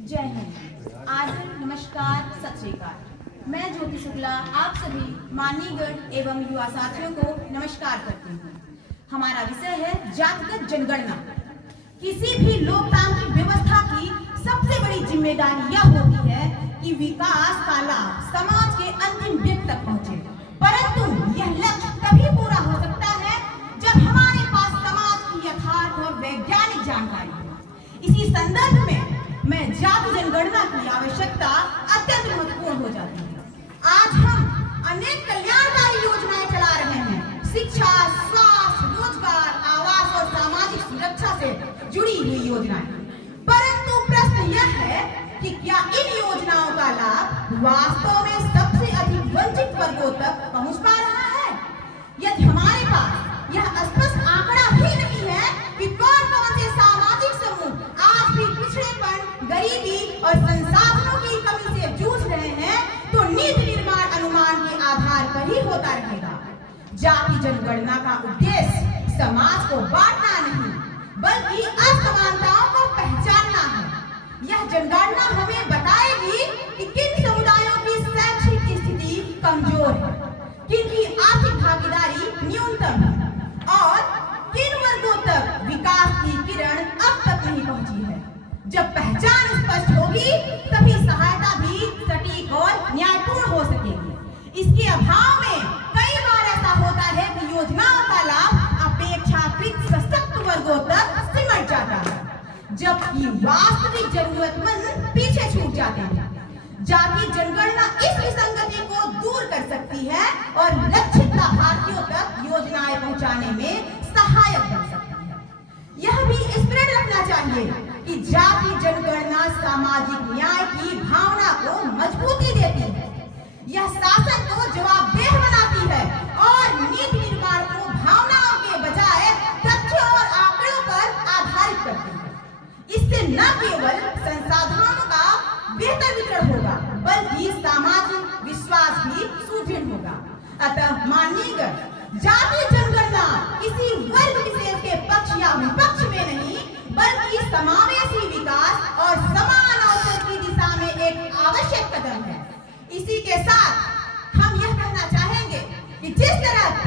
जय हिंद। आदर, नमस्कार, सत श्री अकाल। मैं ज्योति शुक्ला आप सभी माननीयगण एवं युवा साथियों को नमस्कार करती हूँ। हमारा विषय है जातिगत जनगणना। किसी भी लोकतांत्रिक व्यवस्था की सबसे बड़ी जिम्मेदारी यह होती है कि विकास का लाभ समाज के अंतिम व्यक्ति तक पहुँचे, परंतु यह लक्ष्य तभी पूरा हो सकता है जब हमारे पास समाज की यथार्थ और वैज्ञानिक जानकारी हो। इसी संदर्भ में मैं जाति जनगणना की आवश्यकता अत्यंत महत्वपूर्ण हो जाती है। आज हम अनेक कल्याणकारी योजनाएं चला रहे हैं, शिक्षा, स्वास्थ्य, रोजगार, आवास और सामाजिक सुरक्षा से जुड़ी हुई योजनाएं। परंतु प्रश्न यह है कि क्या इन योजनाओं का लाभ वास्तव में सबसे अधिक वंचित वर्गों तक पहुंच पा रहा है? यदि हमारे पास यह स्पष्ट आंकड़ा ही नहीं है कि कौन-कौन से सामाजिक समूह आज भी पिछड़ेपन, गरीबी और संसाधनों की कमी से जूझ रहे हैं, तो नीति निर्माण अनुमान के आधार पर ही होता रहेगा। जाति जनगणना का उद्देश्य समाज को बांटना नहीं, बल्कि असमानताओं को पहचानना है। यह जनगणना हमें बताएगी कि किन समुदायों की शैक्षिक स्थिति कमजोर है, किन की आर्थिक भागीदारी न्यूनतम है और किन वर्गों तक विकास की किरण अब तक नहीं पहुंची है। जब पहचान स्पष्ट होगी, तभी सहायता भी सटीक और न्यायपूर्ण हो सकेगी। इसके अभाव में कई बार ऐसा होता है कि योजनाओं का लाभ अपेक्षाकृत सशक्त वर्गों तक सिमट जाता है, जबकि वास्तविक जरूरतमंद पीछे छूट जाते हैं। जाति जनगणना इस विसंगति को दूर कर सकती है और लक्षित लाभार्थियों तक योजनाएं पहुंचाने में सहायक बन सकती है। यह भी स्मरण रखना चाहिए कि जाति जनगणना सामाजिक न्याय की भावना को मजबूती देती है। यह शासन को जवाबदेह बनाती है और नीति निर्माण को भावनाओं के बजाय तथ्यों और आंकड़ों पर आधारित करती है। इससे न केवल संसाधनों का बेहतर वितरण होगा, बल्कि सामाजिक विश्वास भी सुदृढ़ होगा। अतः माननीयगण, जाति जनगणना किसी वर्ग विशेष के पक्ष या विपक्ष में नहीं, बल्कि समावेशी विकास और समान अवसर की दिशा में एक आवश्यक कदम है। इसी के साथ हम यह कहना चाहेंगे कि जिस तरह